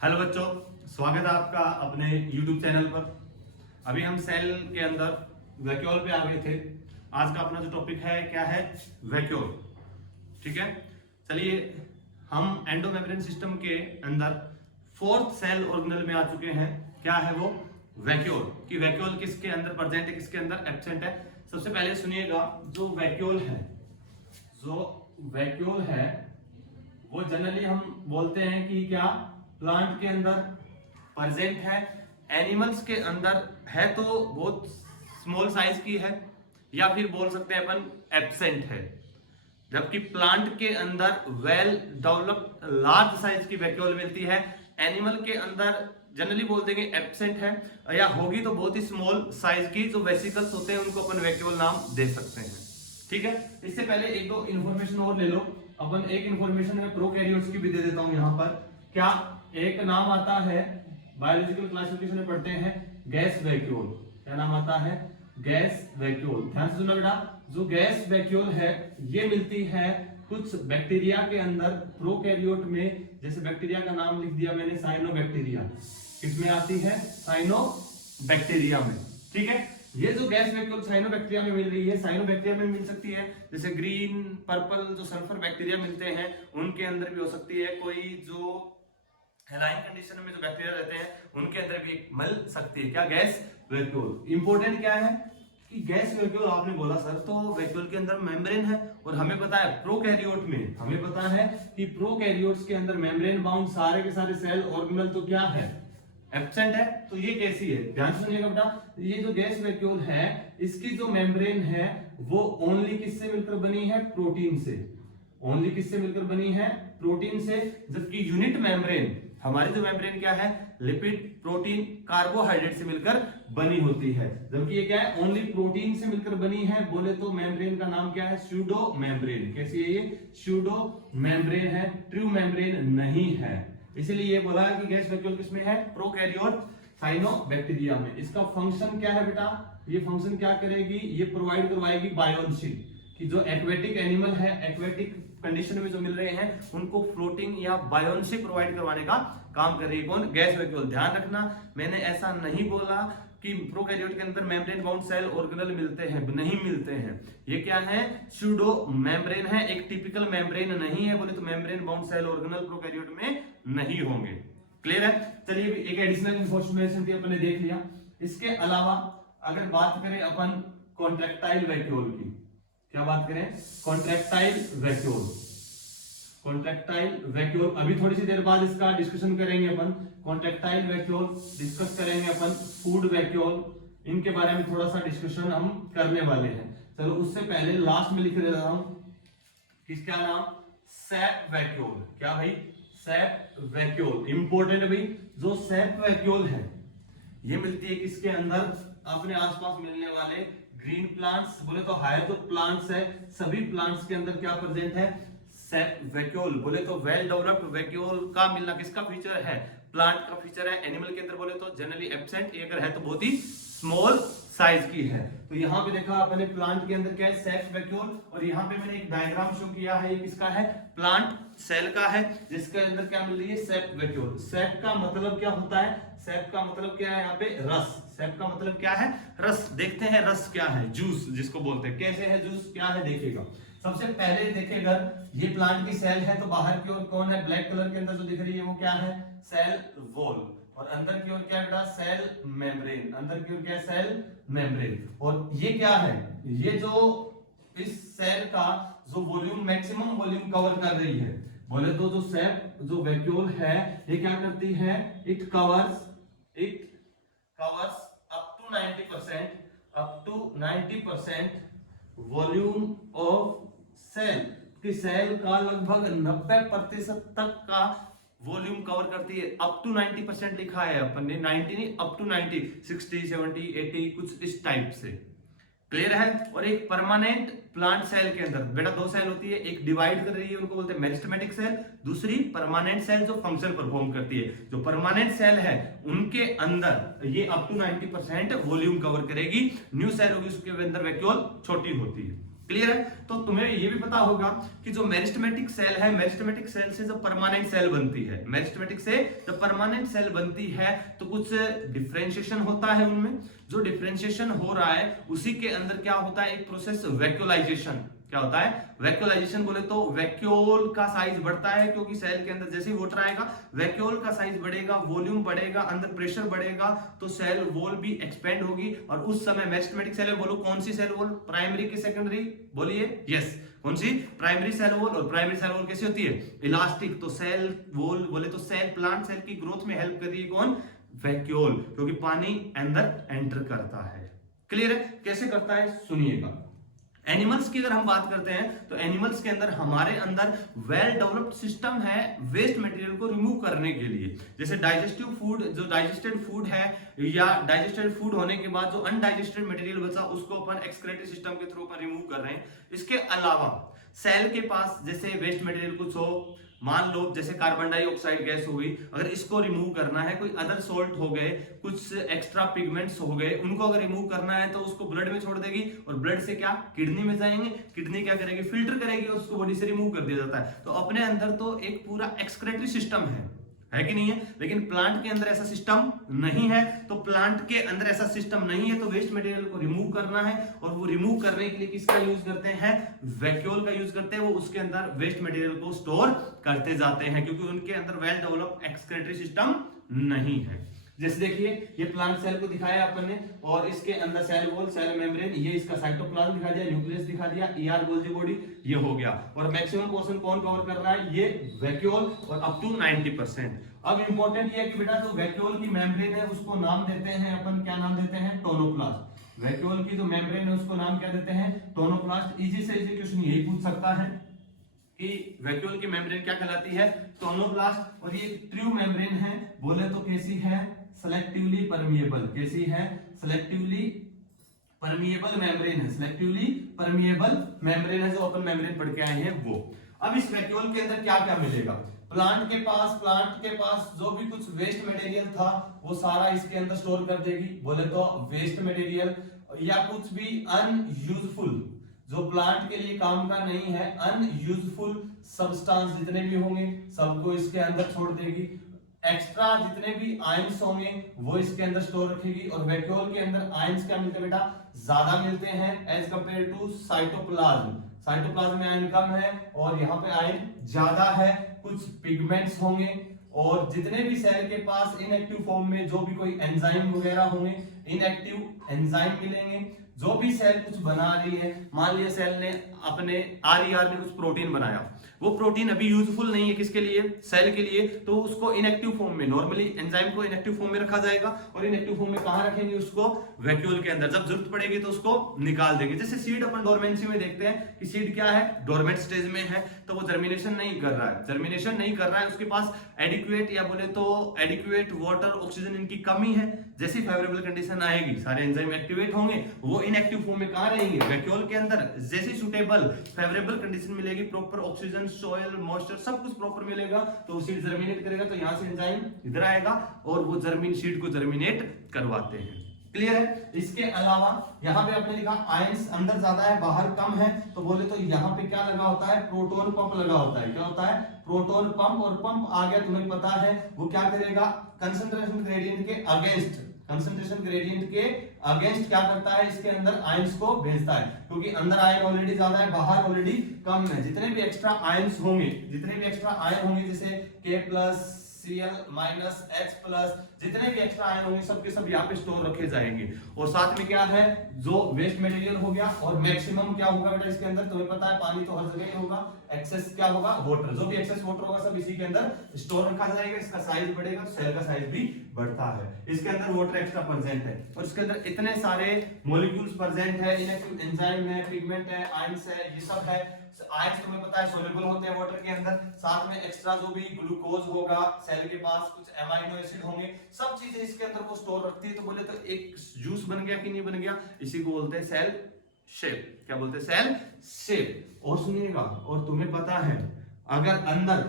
Hello बच्चों, स्वागत है आपका अपने YouTube चैनल पर। अभी हम सेल के अंदर वैक्यूल पे आ गए थे। आज का अपना जो टॉपिक है क्या है? वैक्यूल। ठीक है, चलिए हम एंडोमेम्ब्रेन सिस्टम के अंदर फोर्थ सेल ऑर्गेनल में आ चुके हैं। क्या है वो? वैक्यूल। कि वैक्यूल किसके अंदर प्रेजेंट है, किसके अंदर एब्सेंट है। सबसे पहले सुनिएगा, जो वैक्यूल है वो जनरली हम बोलते हैं कि क्या प्लांट के अंदर प्रेजेंट है, एनिमल्स के अंदर है तो बहुत स्मॉल साइज की है, या फिर बोल सकते हैं अपन एब्सेंट है। जबकि प्लांट के अंदर वेल डेवलप्ड लार्ज साइज की वैक्यूल मिलती है, एनिमल के अंदर जनरली बोल देंगे एब्सेंट है, या होगी तो बहुत ही स्मॉल साइज की। जो वेसिकल्स होते हैं उनको अपन वैक्यूल नाम दे सकते हैं। ठीक है, इससे पहले एक दो इंफॉर्मेशन और ले लो। अपन एक इंफॉर्मेशन में प्रोकैरियोट्स की भी दे देता हूं यहाँ पर। क्या एक नाम आता है, बायोलॉजिकल क्लासिफिकेशन में पढ़ते हैं, गैस वैक्यूल। क्या नाम आता है? Gas vacuole. ध्यान से सुनना बेटा, जो गैस वैक्यूल है ये मिलती है कुछ बैक्टीरिया के अंदर, प्रोकैरियोट में। जैसे बैक्टीरिया का नाम लिख दिया मैंने, साइनोबैक्टीरिया। किसमें आती है? साइनोबैक्टीरिया में। ठीक है, ये जो गैस वैक्यूल साइनोबैक्टीरिया में मिल रही है, साइनोबैक्टीरिया में मिल सकती है। जैसे ग्रीन पर्पल जो सल्फर बैक्टीरिया मिलते हैं उनके अंदर भी हो सकती है। कोई जो हेलाइन कंडीशन में जो बैक्टीरिया रहते हैं उनके अंदर भी मिल सकती है। क्या? Gas vacuole. इंपॉर्टेंट क्या है कि गैस वैक्यूल आपने बोला सर, तो वैक्यूल के अंदर मेम्ब्रेन है, और हमें पता है प्रोकैरियोट में, हमें पता है कि प्रोकैरियोट्स के अंदर मेम्ब्रेन बाउंड सारे के सारे सेल ऑर्गेनल तो क्या है? एब्सेंट है। तो ये कैसी है? ध्यान सुनिएगा बेटा, ये जो गैस वैक्यूल है इसकी जो मेम्ब्रेन है वो ओनली किससे मिलकर बनी है? प्रोटीन से। ओनली किससे मिलकर बनी है? प्रोटीन से। जबकि यूनिट मेम्ब्रेन, हमारी जो मेम्ब्रेन क्या है? लिपिड, प्रोटीन, कार्बोहाइड्रेट से मिलकर बनी होती है। जबकि ये क्या है? ओनली प्रोटीन से मिलकर बनी है। बोले तो मेम्ब्रेन का नाम क्या है? Pseudo membrane. कैसी है ये? स्यूडो मेम्ब्रेन है, ट्रू मेम्ब्रेन नहीं है। इसीलिए ये बोला है कि गैस वैक्यूल किसमें है? प्रोकैरियोट साइनोबैक्टीरिया में। इसका फंक्शन क्या है बेटा? ये फंक्शन क्या करेगी? ये प्रोवाइड करवाएगी बायोन्सी, कि जो एक्वेटिक एनिमल है, एक्वेटिक कंडीशन में जो मिल रहे हैं उनको फ्लोटिंग या बायोन्सी प्रोवाइड करवाने का काम कर रही है। कौन? Gas vacuole. ध्यान रखना, मैंने ऐसा नहीं बोला कि प्रोकैरियोट के अंदर मेम्ब्रेन बाउंड सेल ऑर्गेनल मिलते हैं, नहीं मिलते हैं। ये क्या है? स्यूडो मेम्ब्रेन है, एक टिपिकल मेम्ब्रेन नहीं है। बोले तो membrane bound cell organelle prokaryote में नहीं होंगे। क्लियर है? चलिए एक एडिशनल इंफॉर्मेशन भी अपने देख लिया। इसके अलावा अगर बात करें अपन कॉन्ट्रैक्टाइल वैक्यूल की, क्या बात करें? Contractile vacuole. कॉन्ट्रैक्टाइल वैक्यूल अभी थोड़ी सी देर बाद इसका डिस्कशन करेंगे अपन। कॉन्ट्रैक्टाइल वैक्यूल डिस्कस करेंगे अपन, फूड वैक्यूल, इनके बारे में थोड़ा सा डिस्कशन हम करने वाले हैं। चलो उससे पहले लास्ट में लिख देता हूं किसका नाम? SAP vacuole. क्या भाई? SAP vacuole. इंपॉर्टेंट भाई, जो सैप वैक्यूल है ये मिलती है किसके अंदर? अपने आसपास मिलने वाले ग्रीन प्लांट्स। बोले तो हायर जो प्लांट्स है सभी प्लांट्स के अंदर क्या प्रेजेंट है? SAP vacuole. बोले तो वेल डेवलप्ड वैक्यूल का मिलना किसका फीचर है? प्लांट का फीचर है। एनिमल के अंदर बोले तो जनरली एब्सेंट, ये अगर है तो बहुत ही स्मॉल साइज की है। तो यहाँ पे देखा अपने प्लांट के अंदर क्या है? SAP vacuole. और यहाँ पे मैंने एक डायग्राम शो किया है, ये किसका है? प्लांट सेल का है, जिसके अंदर क्या मिल रही है? SAP vacuole. सैप का मतलब क्या होता है? सैप का मतलब क्या है? यहाँ पे रस। सैप का मतलब क्या है? रस। देखते हैं रस क्या है? जूस जिसको बोलते हैं। कैसे है जूस? क्या है देखिएगा। सबसे पहले देखिएगा, ये प्लांट की सेल है तो बाहर की ओर कौन है? ब्लैक कलर के अंदर जो दिख रही है वो क्या है? Cell wall. और अंदर की ओर क्या बेटा? Cell membrane. अंदर की ओर क्या है? Cell membrane. और ये क्या है? ये जो इस सेल का जो वॉल्यूम, मैक्सिमम वॉल्यूम कवर कर रही है। बोले तो जो सेल जो वैक्यूल है ये क्या करती है? It covers up to 90% volume of cell. कि सेल का लगभग 90% तक का वॉल्यूम कवर करती है। अप टू 90% लिखा है अपन ने, 90 नहीं, अप टू 90, 60, 70, 80 कुछ इस टाइप से। क्लियर है? और एक परमानेंट प्लांट सेल के अंदर बेटा दो सेल होती है, एक डिवाइड कर रही है उनको बोलते हैं मेरिस्टेमेटिक सेल, दूसरी परमानेंट सेल जो फंक्शन परफॉर्म करती है। जो परमानेंट सेल है उनके अंदर ये अप टू 90% वॉल्यूम कवर करेगी। न्यू सेल होगी उसके अंदर वैक्यूल छोटी होती है। क्लियर है? तो तुम्हें ये भी पता होगा कि जो मेरिस्टेमेटिक सेल है, मेरिस्टेमेटिक सेल से जब परमानेंट सेल बनती है, मेरिस्टेमेटिक से जब परमानेंट सेल बनती है तो कुछ डिफरेंशिएशन होता है उनमें। जो डिफरेंशिएशन हो रहा है उसी के अंदर क्या होता है, एक प्रोसेस वैक्यूलाइजेशन। क्या होता है? वैक्यूलाइजेशन। बोले तो वैक्यूल का साइज बढ़ता है, क्योंकि सेल के अंदर जैसे ही वाटर आएगा वैक्यूल का साइज बढ़ेगा, वॉल्यूम बढ़ेगा, अंदर प्रेशर बढ़ेगा, तो सेल वॉल भी एक्सपेंड होगी। और उस समय मेरिस्टेमेटिक सेल, बोलो कौन सी सेल वॉल, प्राइमरी की सेकेंडरी? बोलिए। यस, कौन सी? Primary cell wall. और प्राइमरी सेल वॉल कैसी होती है? इलास्टिक। तो सेल वॉल बोले तो सेल, प्लांट सेल की ग्रोथ में हेल्प कर रही है कौन? वैक्यूल, क्योंकि पानी अंदर एंटर करता है। क्लियर है? कैसे करता है सुनिएगा। एनिमल्स की अगर हम बात करते हैं तो एनिमल्स के अंदर, हमारे अंदर वेल डेवलप्ड सिस्टम है वेस्ट मटेरियल को रिमूव करने के लिए। जैसे डाइजेस्टिव फूड, जो डाइजेस्टेड फूड है या डाइजेस्टेड फूड होने के बाद जो अनडाइजेस्टेड मटेरियल बचा उसको अपन एक्सक्रीटरी सिस्टम के थ्रू पर रिमूव कर रहे हैं। इसके अलावा सेल के पास जैसे वेस्ट मटेरियल कुछ हो, मान लो जैसे कार्बन डाइऑक्साइड गैस हो गई, अगर इसको रिमूव करना है, कोई अदर सॉल्ट हो गए, कुछ एक्स्ट्रा पिगमेंट्स हो गए, उनको अगर रिमूव करना है तो उसको ब्लड में छोड़ देगी, और ब्लड से क्या किडनी में जाएंगे, किडनी क्या करेगी, फिल्टर करेगी और उसको बॉडी से रिमूव कर दिया जाता है। तो अपने अंदर तो एक पूरा एक्सक्रेटरी सिस्टम है कि नहीं है? लेकिन प्लांट के अंदर ऐसा सिस्टम नहीं है। तो प्लांट के अंदर ऐसा सिस्टम नहीं है, तो वेस्ट मटेरियल को रिमूव करना है, और वो रिमूव करने के लिए किसका यूज करते हैं? वैक्यूल का यूज करते हैं। वो उसके अंदर वेस्ट मटेरियल को स्टोर करते जाते हैं, क्योंकि उनके अंदर वेल डेवलप्ड एक्सक्रेटरी सिस्टम नहीं है। जैसे देखिए ये प्लांट सेल को दिखाया अपन ने, और इसके अंदर सेल वॉल, सेल मेम्ब्रेन, ये इसका साइटोप्लाज्म दिखा दिया, न्यूक्लियस दिखा दिया, ईआर गोल्जी बॉडी, ये हो गया। और मैक्सिमम पोर्शन कौन कवर कर रहा है? ये वैक्यूल, और अप टू 90%। अब इंपॉर्टेंट ये है कि बेटा जो वैक्यूल की मेम्ब्रेन है उसको नाम देते हैं अपन, क्या नाम देते हैं? टोनोप्लास्ट। वैक्यूल की जो मेम्ब्रेन है उसको नाम क्या देते हैं? टोनोप्लास्ट। इजी से इजी क्वेश्चन यही पूछ सकता है कि वैक्यूल की मेम्ब्रेन क्या कहलाती है? टोनोप्लास्ट। और ये ट्रू मेम्ब्रेन है, बोले तो कैसी है? Selectively permeable. कैसी है? सेलेक्टिवली परमिएबल मेम्ब्रेन है। सेलेक्टिवली परमिएबल मेम्ब्रेन है, जो अपन मेम्ब्रेन पढ़ के आए हैं वो। अब इस वैक्यूल के अंदर क्या क्या मिलेगा? प्लांट के पास जो भी कुछ वेस्ट मटेरियल था वो सारा इसके अंदर स्टोर कर देगी। बोले तो वेस्ट मटेरियल या कुछ भी अनयूजफुल, जो प्लांट के लिए काम का नहीं है, अनयूजफुल सब्सटेंस जितने भी होंगे सबको इसके अंदर छोड़ देगी। एक्स्ट्रा जितने भी आयंस होंगे वो इसके अंदर स्टोर रखेगी। और वैक्यूल के अंदर आयंस क्या मिलते हैं बेटा? ज्यादा मिलते हैं as compared to cytoplasm. Cytoplasm में आयन कम है और यहाँ पे आयन ज्यादा है। कुछ पिगमेंट्स होंगे, और जितने भी सेल के पास इनएक्टिव फॉर्म में जो भी कोई एंजाइम वगैरह होंगे, इनएक्टिव एंजाइम मिलेंगे। जो भी सेल कुछ बना रही है, मान लिया सेल ने अपने आरईआर में कुछ प्रोटीन बनाया, वो प्रोटीन अभी यूजफुल नहीं है किसके लिए? सेल के लिए, तो उसको इनएक्टिव फॉर्म में, नॉर्मली एंजाइम को इनएक्टिव फॉर्म में रखा जाएगा। और इनएक्टिव फॉर्म में कहां रखेंगे? उसको वैक्यूल के अंदर। जब जरूरत पड़ेगी तो उसको निकाल देंगे। जैसे सीड अपन डोरमेंसी में देखते हैं कि सीड क्या है? डोरमेंट स्टेज में है, तो वो जर्मिनेशन नहीं कर रहा है, जर्मिनेशन नहीं कर रहा है, उसके पास एडिक्वेट या बोले तो एडिक्वेट वाटर, ऑक्सीजन इनकी कमी है। जैसी फेवरेबल कंडीशन आएगी सारे एंजाइम एक्टिवेट होंगे, वो इनएक्टिव फॉर्म में कहां रहेंगे? वैक्यूल के अंदर। जैसी सुटेबल फेवरेबल कंडीशन मिलेगी, प्रॉपर ऑक्सीजन, सॉइल, मॉइस्चर सब कुछ प्रॉपर मिलेगा, तो सीड जर्मिनेट करेगा। तो यहां से एंजाइम इधर आएगा और वो सीड को जर्मिनेट करवाते हैं। क्लियर है? इसके अलावा यहाँ पे आपने लिखा आयंस अंदर ज्यादा है बाहर कम है, तो बोले तो यहाँ पे क्या लगा होता है? प्रोटॉन पंप लगा होता है। क्या होता है? Proton pump. और पंप आ गया, तुम्हें पता है वो क्या करेगा? कंसंट्रेशन ग्रेडियंट के अगेंस्ट, कंसंट्रेशन ग्रेडियंट के अगेंस्ट क्या करता है? इसके अंदर आयंस को भेजता है, क्योंकि अंदर आयन ऑलरेडी ज्यादा है, बाहर ऑलरेडी कम है। जितने भी एक्स्ट्रा आयंस होंगे, जितने भी एक्स्ट्रा आयन होंगे, जैसे K+ Cl- H+, जितने भी एक्स्ट्रा आयन होंगे सब के सब यहाँ पे स्टोर रखे जाएंगे। और साथ में क्या है? जो वेस्ट मटेरियल हो गया, और मैक्सिमम क्या होगा बेटा इसके अंदर? तुम्हें पता है पानी तो हर जगह ही होगा, एक्सेस क्या होगा? वाटर। जो भी एक्सेस वाटर होगा सब इसी के अंदर स्टोर रखा जाएगा। इसका साइज बढ़ेगा तो सेल का साइज भी बढ़ता है। इसके अंदर वाटर एक्स्ट्रा प्रेजेंट है, और इसके अंदर इतने सारे मॉलिक्यूल्स प्रेजेंट है, इनएक्टिव एंजाइम है, पिगमेंट है, आयंस है, ये सब है। आयंस तुम्हें पता है सोल्यूबल होते हैं वाटर के अंदर। साथ में एक्स्ट्रा जो भी ग्लूकोज होगा सेल के पास, कुछ एमाइनो एसिड होंगे, सब चीजें इसके अंदर वो स्टोर रखती है। तो बोले तो एक जूस बन गया कि नहीं बन गया? इसी को बोलते हैं सेल शेप। क्या बोलते हैं? Cell shape. और सुनिएगा, और तुम्हें पता है अगर अंदर,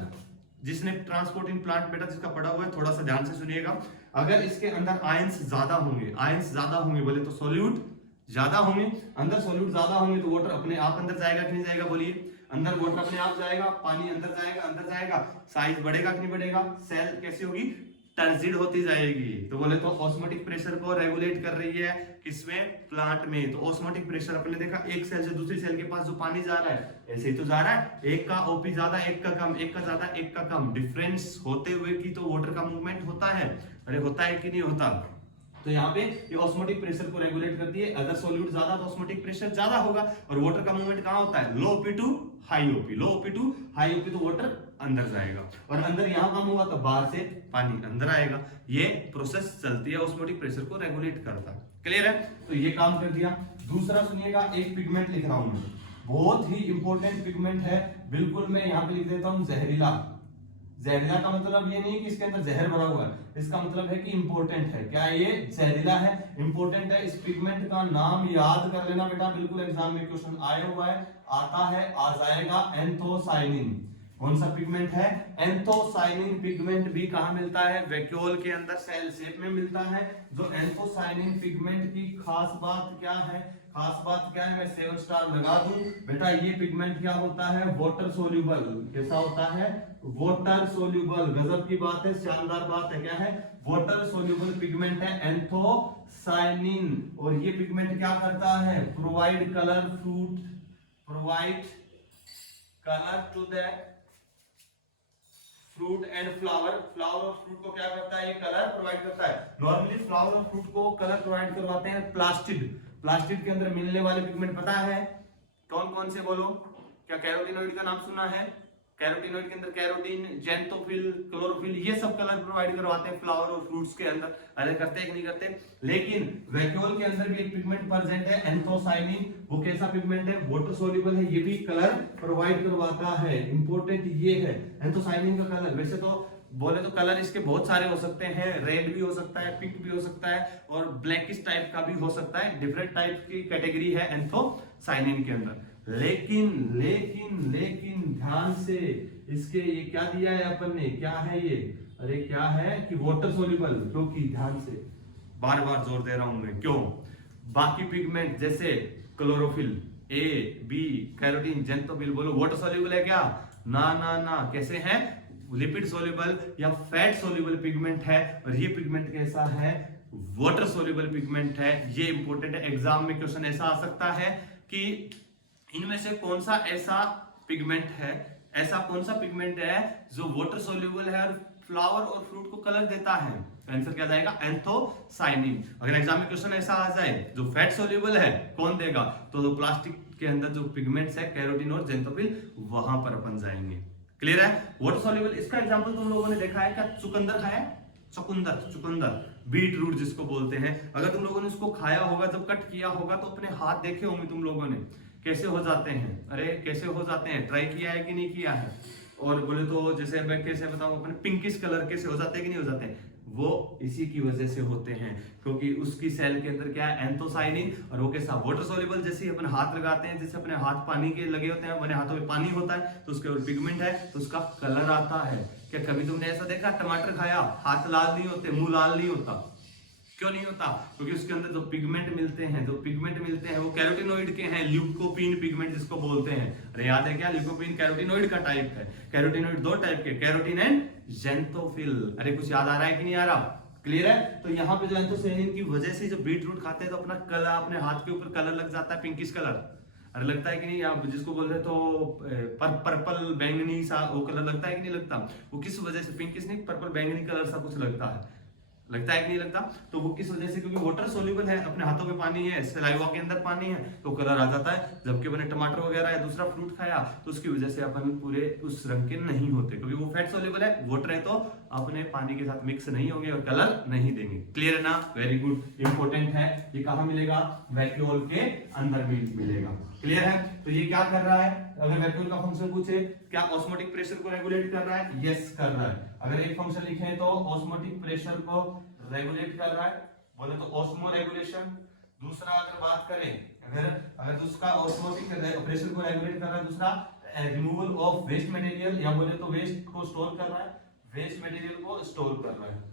जिसने ट्रांसपोर्टिंग प्लांट बेटा जिसका पड़ा हुआ है, थोड़ा सा ध्यान से सुनिएगा, अगर इसके अंदर आयंस ज्यादा होंगे, आयंस ज्यादा होंगे बोले तो सोल्यूट ज्यादा होंगे, अंदर सॉल्यूट ज्यादा होंगे तो वाटर अपने आप अंदर जाएगा कि नहीं जाएगा, बोलिए। अंदर वाटर अपने आप जाएगा, पानी अंदर जाएगा, साइज बढ़ेगा कि नहीं बढ़ेगा, सेल कैसी होगी, टर्जिड होती जाएगी। तो बोले तो ऑस्मोटिक प्रेशर को रेगुलेट कर रही है किसमें, प्लांट में। तो ऑस्मोटिक प्रेशर अपने देखा, एक सेल से दूसरी सेल के पास जो पानी जा रहा है ऐसे ही तो जा रहा है, एक का ओपी ज्यादा, एक का कम, एक का ज्यादा, एक का कम, डिफरेंस होते हुए की तो वाटर का मूवमेंट होता है, अरे होता है कि नहीं होता। तो यहाँ पे ये ऑस्मोटिक प्रेशर को रेगुलेट करती है। अगर सॉल्यूट ज्यादा तो ऑस्मोटिक प्रेशर ज्यादा होगा, और वाटर का मूवमेंट कहाँ होता है, low OP to high OP, low OP to high OP, तो वाटर अंदर जाएगा, और अंदर यहाँ कम होगा तो बाहर से पानी अंदर आएगा। ये प्रोसेस चलती है, ऑस्मोटिक प्रेशर को रेगुलेट करता है। क्लियर है, तो ये काम कर दिया। दूसरा सुनिएगा, एक पिगमेंट लिख रहा हूं मैं, बहुत ही इंपॉर्टेंट पिगमेंट है, बिल्कुल मैं यहाँ पे लिख देता हूँ जहरीला। जहरीला का मतलब ये नहीं कि इसके अंदर जहर भरा हुआ है, इसका मतलब है कि इंपॉर्टेंट है। क्या ये जहरीला है, इंपॉर्टेंट है। इस पिगमेंट का नाम याद कर लेना बेटा, बिल्कुल एग्जाम में क्वेश्चन आया हुआ है, आता है, आ जाएगा, एंथोसाइनिन। कौन सा पिगमेंट है, एंथोसाइनिन पिगमेंट भी कहां मिलता है, वैक्यूल के अंदर सेल शेप में मिलता है। जो एंथोसाइनिन पिगमेंट की खास बात क्या है, खास बात क्या है, मैं 7 स्टार लगा दूं बेटा। ये पिगमेंट क्या होता है, वाटर सोल्यूबल। कैसा होता है, वाटर सोल्यूबल। गजब की बात है, शानदार बात है। क्या है, वाटर सोल्यूबल पिगमेंट है एंथोसाइनिन। और ये पिगमेंट क्या करता है, provide colour fruit, provide colour to the fruit and flower. Flower और फ्रूट को क्या करता है, ये कलर प्रोवाइड करता है। नॉर्मली फ्लावर और फ्रूट को कलर प्रोवाइड करवाते हैं प्लास्टिड। प्लास्टिड के अंदर मिलने वाले पिगमेंट पता है कौन कौन से, बोलो। क्या कैरोटीनॉइड का नाम सुना है, कैरोटीनॉइड के अंदर कैरोटीन, जेंथोफिल, क्लोरोफिल, ये सब कलर प्रोवाइड करवाते हैं फ्लावर और फ्रूट्स के अंदर। अरे करते हैं कि नहीं करते। लेकिन वैक्यूल के अंदर भी एक पिगमेंट प्रेजेंट है एंथोसाइनिन। वो कैसा पिगमेंट है, वाटर सोल्यूबल है, ये भी कलर प्रोवाइड करवाता है। इंपॉर्टेंट ये है एंथोसाइनिन का कलर। वैसे तो बोले तो कलर इसके बहुत सारे हो सकते हैं, रेड भी हो सकता है, पिंक भी हो सकता है, और ब्लैकिश टाइप का भी हो सकता है। डिफरेंट टाइप की कैटेगरी है एंथोसाइनिन के अंदर। लेकिन लेकिन लेकिन ध्यान से, इसके ये क्या दिया है अपन ने, क्या है ये, अरे क्या है कि वाटर सोल्यूबल। क्योंकि ध्यान से, बार बार जोर दे रहा हूं मैं, क्यों, बाकी पिगमेंट जैसे chlorophyll, A B, carotene, xanthophyll, बोलो वाटर सोल्यूबल है क्या, ना ना ना। कैसे है, लिपिड सोल्यूबल या फैट सोल्यूबल पिगमेंट है। और ये पिगमेंट कैसा है, वाटर सोल्यूबल पिगमेंट है। ये इंपॉर्टेंट है, एग्जाम में क्वेश्चन ऐसा आ सकता है कि इनमें से कौन सा ऐसा पिगमेंट है, ऐसा कौन सा पिगमेंट है जो वाटर सोल्यूबल है और फ्लावर और फ्रूट को कलर देता है। आंसर क्या जाएगा, एंथोसाइनिन। अगर एग्जाम में क्वेश्चन ऐसा आ जाए जो फैट सोल्यूबल है कौन देगा, तो प्लास्टिक के अंदर जो पिगमेंट्स है कैरोटीन और जेंथोफिल, वहां पर अपन जाएंगे। क्लियर है, वाटर सोल्यूबल। इसका एग्जांपल तुम लोगों ने देखा है क्या, चुकंदर खाया, चुकंदर, बीट रूट जिसको बोलते हैं। अगर तुम लोगों ने इसको खाया होगा, जब कट किया होगा, तो अपने हाथ देखे होंगे तुम लोगों ने कैसे हो जाते हैं। अरे कैसे हो जाते हैं, ट्राई किया है कि नहीं किया है। और बोले तो जैसे मैं कैसे बताऊं, अपने पिंकिश कलर कैसे हो जाते हैं कि नहीं हो जाते हैं, वो इसी की वजह से होते हैं, क्योंकि उसकी सेल के अंदर क्या है, एंथोसाइनिन, और वो कैसा, वाटर सोल्यूबल। जैसे अपन हाथ लगाते हैं, जैसे अपने हाथ पानी के लगे होते हैं, अपने हाथों में पानी होता है, तो उसके ऊपर पिगमेंट है, तो उसका कलर आता है। क्या कभी तुमने ऐसा देखा, टमाटर खाया, हाथ लाल नहीं होते, मुंह लाल नहीं होता, क्यों नहीं होता, क्योंकि उसके अंदर जो पिगमेंट मिलते हैं वो कैरोटीनॉइड के हैं, ल्यूकोपीन पिगमेंट जिसको बोलते हैं। अरे याद है क्या, ल्यूकोपीन कैरोटीनॉइड का टाइप है। कैरोटीनॉइड दो टाइप के, कैरोटीन एंड जेंथोफिल। अरे कुछ याद आ रहा है कि नहीं आ रहा, क्लियर है। तो यहाँ पे जो एंथोसाइनिन की वजह से जो बीट रूट खाते हैं, तो अपना कलर, अपने हाथ के ऊपर कलर लग जाता है, पिंकिश कलर। अरे लगता है कि नहीं, आप जिसको बोल रहे तो पर्पल बैंगनी सा वो कलर लगता है कि नहीं लगता। वो किस वजह से, पिंकिश नहीं, पर्पल बैंगनी कलर सा कुछ लगता है कि नहीं लगता। तो वो किस वजह से, क्योंकि वाटर सोल्यूबल है, अपने हाथों में पानी है, सलाइवा के अंदर पानी है, तो कलर आ जाता है। जबकि अपने टमाटर वगैरह या दूसरा फ्रूट खाया, तो उसकी वजह से अपन पूरे उस रंग के नहीं होते, क्योंकि वो फैट सोल्यूबल है, वाटर है, तो अपने पानी के साथ मिक्स नहीं होंगे और कलर नहीं देंगे। क्लियर है ना, वेरी गुड, इंपॉर्टेंट है। ये कहाँ मिलेगा, वैक्यूल के अंदर मिलेगा। क्लियर है, तो ये क्या कर रहा है, अगर वैक्यूल का फंक्शन पूछे, क्या ऑस्मोटिक प्रेशर को रेगुलेट कर रहा है, यस कर रहा है। अगर एक फंक्शन लिखे तो ऑस्मोटिक प्रेशर को रेगुलेट कर रहा है, बोले तो ऑस्मो रेगुलेशन। दूसरा अगर बात करें, अगर दूसरा ऑस्मोटिक प्रेशर को रेगुलेट कर रहा है, दूसरा रिमूवल ऑफ वेस्ट मटेरियल, या बोले तो वेस्ट को स्टोर कर रहा है, वेस्ट मटेरियल को स्टोर कर रहा है,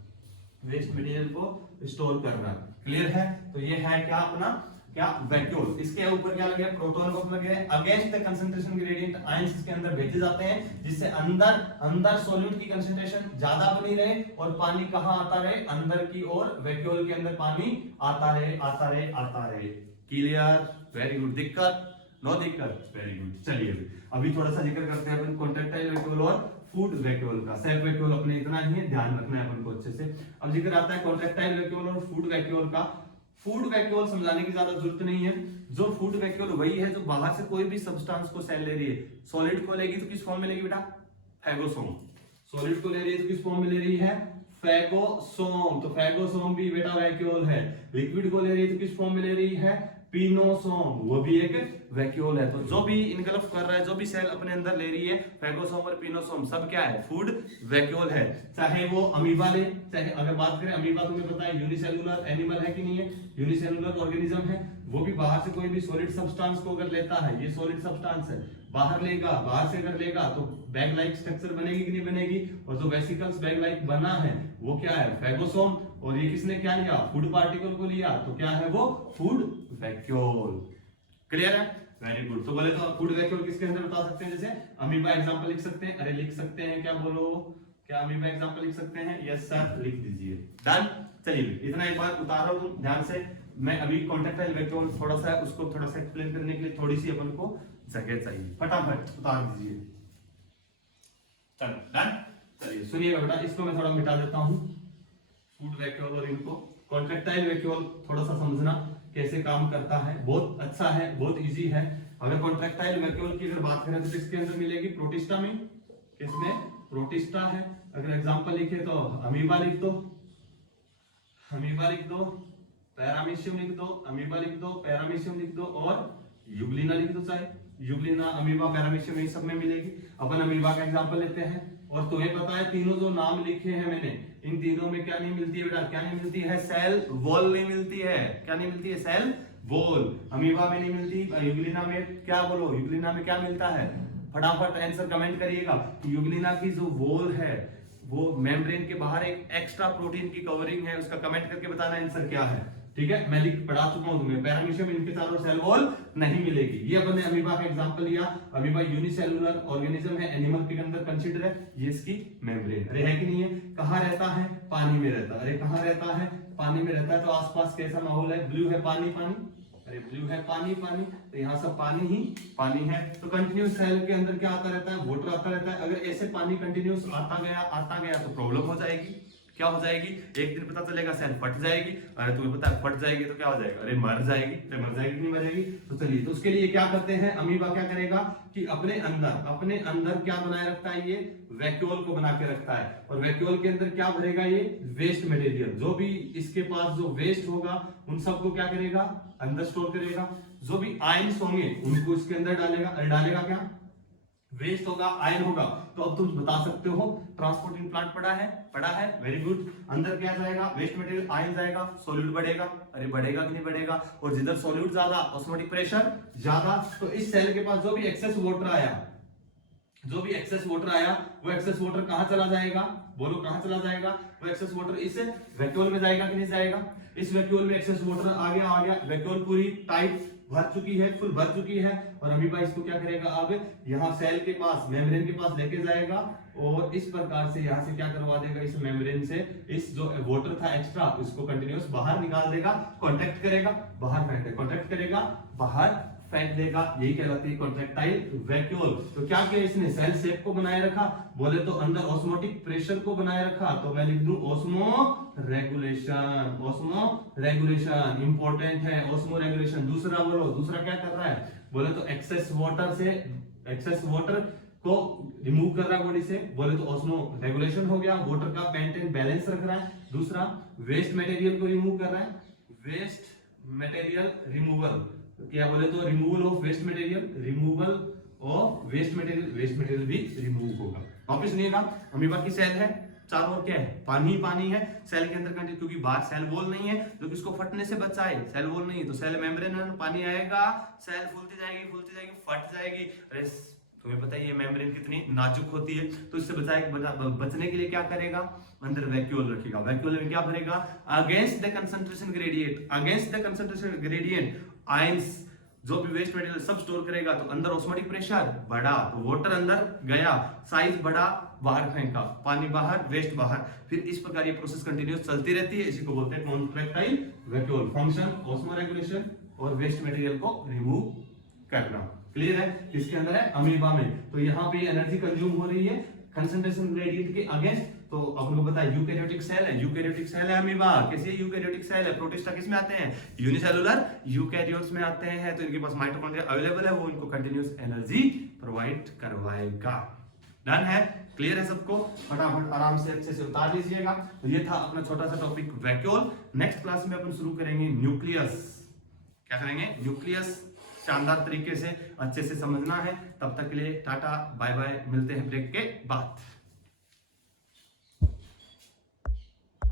वेस्ट मटेरियल को स्टोर कर रहा है। क्लियर है, तो ये है क्या अपना क्या वैक्यूल। इसके ऊपर क्या लगे, प्रोटॉन बम लगे। Against the concentration gradient ions इसके अंदर भेजे जाते हैं, जिससे अंदर सॉल्यूट की कंसंट्रेशन ज्यादा बनी रहे और पानी कहां आता रहे, अंदर की ओर। वैक्यूल के अंदर पानी आता रहे। Clear, very good. दिक्कत, नो दिक्कत, वेरी गुड। चलिए अभी थोड़ा सा जिक्र करते हैं अपन कॉन्ट्रैक्टाइल वैक्यूल और फूड वैक्यूल का। सेल्फ वैक्यूल अपने इतना ही है, ध्यान रखना है अपन को अच्छे से। अब जिक्र आता है कॉन्ट्रैक्टाइल वैक्यूल और फूड वैक्यूल का। फूड वैक्यूल समझाने की ज्यादा जरूरत नहीं है। जो फूड वैक्यूल वही है जो बाहर से कोई भी सब्सटेंस को सेल ले रही है। सॉलिड को लेगी तो किस फॉर्म में लेगी बेटा, फैगोसोम। सॉलिड को ले रही है तो किस फॉर्म में ले रही है, फैगोसोम। तो फैगोसोम भी बेटा वैक्यूल है। लिक्विड को ले रही है तो किस फॉर्म में ले रही है, पिनोसोम, वो भी एक वैक्यूल है। तो जो भी इनगल्फ कर रहा है, जो भी सेल अपने अंदर ले रही है, फैगोसोम और पिनोसोम सब क्या है, फूड वैक्यूल है। चाहे वो अमीबा ले, चाहे अगर बात करें अमीबा, तुम्हें पता है यूनिसेलुलर एनिमल है कि नहीं है, यूनिसेलुलर ऑर्गेनिज्म है। वो भी बाहर से कोई भी सॉलिड सब्सटेंस को अगर लेता है, ये सॉलिड सब्सटेंस है, बाहर लेगा, बाहर से अगर लेगा तो बैग लाइक स्ट्रक्चर बनेगी कि नहीं बनेगी। और जो वेसिकल्स बैग लाइक बना है वो क्या है, फैगोसोम। और ये किसने क्या लिया, फूड पार्टिकल को लिया, तो क्या है वो, फूड वैक्यूल। क्लियर है, वेरी गुड। तो बोले तो फूड वैक्यूल किसके अंदर बता सकते हैं, जैसे अमीबा एग्जांपल लिख सकते हैं। अरे लिख सकते हैं क्या, बोलो क्या अमीबा एग्जांपल लिख सकते हैं, यस सर लिख दीजिए, डन। चलिए इतना एक बार उतारो तुम ध्यान से। मैं अभी कॉन्ट्रैक्टाइल वैक्यूल थोड़ा सा एक्सप्लेन करने के लिए थोड़ी सी अपन को जगह चाहिए, फटाफट उतार दीजिए। चलो डन। चलिए सुनिएगा बेटा, इसको मैं थोड़ा मिटा देता हूँ, फूड वैक्यूल और इनको। कॉन्ट्रैक्टाइल वैक्यूल थोड़ा सा समझना कैसे काम करता है, बहुत अच्छा है, बहुत इजी है। अगर कॉन्ट्रैक्टाइल वैक्यूल की अगर बात करें तो किसके अंदर मिलेगी, प्रोटिस्टा में। किसमें, प्रोटिस्टा है। अगर एग्जांपल लिखे तो अमीबा लिख दो, अमीबा लिख दो, पैरामीशियम लिख दो, अमीबा लिख दो, पैरामीशियम लिख दो, और यूग्लिना लिख दो। चाहे यूग्लिना, अमीबा, पैरामीशियम, ये सब में मिलेगी। अपन अमीबा का एग्जांपल लेते हैं। और तुम्हें पता है तीनों जो नाम लिखे हैं मैंने, इन तीनों में क्या नहीं मिलती है बेटा, क्या नहीं मिलती है, सेल वॉल नहीं मिलती है। क्या नहीं मिलती है, सेल वॉल। अमीबा में नहीं मिलती, यूग्लिना में क्या, बोलो यूग्लिना में क्या मिलता है, फटाफट आंसर कमेंट करिएगा। यूग्लिना की जो वॉल है वो मेम्ब्रेन के बाहर एक एक्स्ट्रा प्रोटीन की कवरिंग है, उसका कमेंट करके बताना आंसर क्या है। ठीक है, मैं लिख पढ़ा चुका हूं तुम्हें। पैरामीशियम इनके चारों सेल वॉल नहीं मिलेगी। ये अपन ने अमीबा का एग्जांपल लिया। अमीबा यूनिसेलुलर ऑर्गेनिज्म है, एनिमल के अंदर कंसीडर है। ये इसकी मेम्ब्रेन, अरे है कि नहीं है। कहां रहता है, पानी में रहता है। अरे कहां रहता है, पानी में रहता है। तो आसपास कैसा माहौल है, ब्लू है, पानी पानी, अरे ब्लू है, पानी पानी, तो यहाँ सब पानी ही पानी है। तो कंटिन्यूस सेल के अंदर क्या आता रहता है, वाटर आता रहता है। अगर ऐसे पानी कंटिन्यूस आता गया तो प्रॉब्लम हो जाएगी। क्या हो जाएगी, एक दिन पता चलेगा सेल फट जाएगी। अरे तुम्हें पता है फट जाएगी तो क्या हो जाएगा, अरे मर जाएगी। तो मर जाएगी नहीं मरेगी। तो चलिए, तो उसके लिए क्या करते हैं, अमीबा क्या करेगा कि अपने अंदर क्या बनाए रखता है, ये वैक्यूल को बना के रखता है। और वैक्यूल के अंदर क्या भरेगा, ये वेस्ट मटेरियल। जो भी इसके पास जो वेस्ट होगा उन सबको क्या करेगा, अंदर स्टोर करेगा। जो भी आयंस होंगे उनको इसके अंदर डालेगा। अरे डालेगा क्या, वेस्ट होगा, आयन होगा। तो अब तुम बता सकते हो ट्रांसपोर्टिंग प्लांट पढ़ा है, वेरी गुड। अंदर क्या जाएगा, वेस्ट मटेरियल, आयन जाएगा, सॉल्यूट बढ़ेगा। अरे बढ़ेगा कि नहीं बढ़ेगा। और जिधर सॉल्यूट ज्यादा, ऑस्मोटिक प्रेशर ज्यादा। तो इस सेल के पास जो भी एक्सेस वाटर आया, वो एक्सेस वाटर कहां चला जाएगा, बोलो कहां चला जाएगा। वो एक्सेस वाटर इस वैक्यूल में जाएगा कि नहीं जाएगा। इस वैक्यूल में एक्सेस वाटर आ गया। वैक्यूल पूरी टाइट भर चुकी है, फुल भर चुकी है। और अमीबा इसको क्या करेगा, अब यहाँ सेल के पास, मेम्ब्रेन के पास लेके जाएगा। और इस प्रकार से यहाँ से क्या करवा देगा, इस मेम्ब्रेन से इस जो वाटर था एक्स्ट्रा, उसको कंटिन्यूस बाहर निकाल देगा। कॉन्ट्रैक्ट करेगा, बाहर फेंक देगा, कॉन्ट्रैक्ट करेगा, बाहर फेंक देगा। यही कहलाती है कॉन्ट्रैक्टाइल वैक्यूल। तो क्या किया इसने, सेल शेप को बनाए रखा। बोले तो अंदर ऑस्मोटिक प्रेशर को बनाए रखा। तो मैं लिख दूं ऑस्मो रेगुलेशन इंपॉर्टेंट है, ऑस्मो रेगुलेशन। दूसरा बोलो, दूसरा क्या कर रहा है, बोले तो एक्सेस वाटर को रिमूव कर रहा है बॉडी से। बोले तो ऑस्मो रेगुलेशन हो गया, वाटर का मेंटेन बैलेंस रख रहा है। दूसरा वेस्ट मटेरियल को रिमूव कर रहा है, वेस्ट मटेरियल रिमूवल। क्या बोले तो removal of waste material, waste material भी रिमूव होगा। वापस सुनिएगा, अमीबा की सेल है, चारों ओर क्या है, पानी है। सेल के अंदर कंटिन्यू, क्योंकि बाहर सेल वॉल नहीं है जो किसको फटने से बचाए। सेल वॉल नहीं है तो सेल मेम्ब्रेन है, पानी आएगा, सेल फूलती जाएगी, फट जाएगी। अरे तुम्हें पता है ये मेम्ब्रेन कितनी नाजुक होती है। तो इससे बचने के लिए क्या करेगा, अंदर वैक्यूल रखेगा। वैक्यूल में क्या भरेगा, against the concentration gradient ions जो भी वेस्ट मटेरियल सब स्टोर करेगा, तो अंदर ऑस्मोटिक प्रेशर बढ़ा, तो वाटर अंदर गया, साइज बढ़ा, बाहर फेंका, पानी बाहर, वेस्ट बाहर। फिर इस प्रकार ये प्रोसेस कंटिन्यूस चलती रहती है। इसी को बोलते हैं contractile vacuole. Function osmo regulation और वेस्ट मटेरियल को रिमूव करना। क्लियर है? किसके अंदर है? अमीबा में। तो यहाँ पे एनर्जी कंज्यूम हो रही है कंसंट्रेशन ग्रेडियंट के अगेंस्ट। तो अपन को पता है यूकैरियोटिक सेल है, यूकैरियोटिक सेल है अमीबा। कैसे यूकैरियोटिक सेल है? प्रोटिस्टा किस में आते हैं? यूनिसेलुलर यूकैरियोट्स में आते हैं। तो इनके पास माइटोकॉन्ड्रिया अवेलेबल है, वो इनको कंटिन्यूस एनर्जी प्रोवाइड करवाएगा। डन है? क्लियर है सबको? फटाफट आराम से अच्छे से उतार लीजिएगा। तो ये था अपना छोटा सा टॉपिक वैक्यूल। नेक्स्ट क्लास में अपन शुरू करेंगे न्यूक्लियस। क्या करेंगे? न्यूक्लियस शानदार तरीके से अच्छे से समझना है। तब तक के लिए टाटा बाय बाय, मिलते हैं ब्रेक के बाद।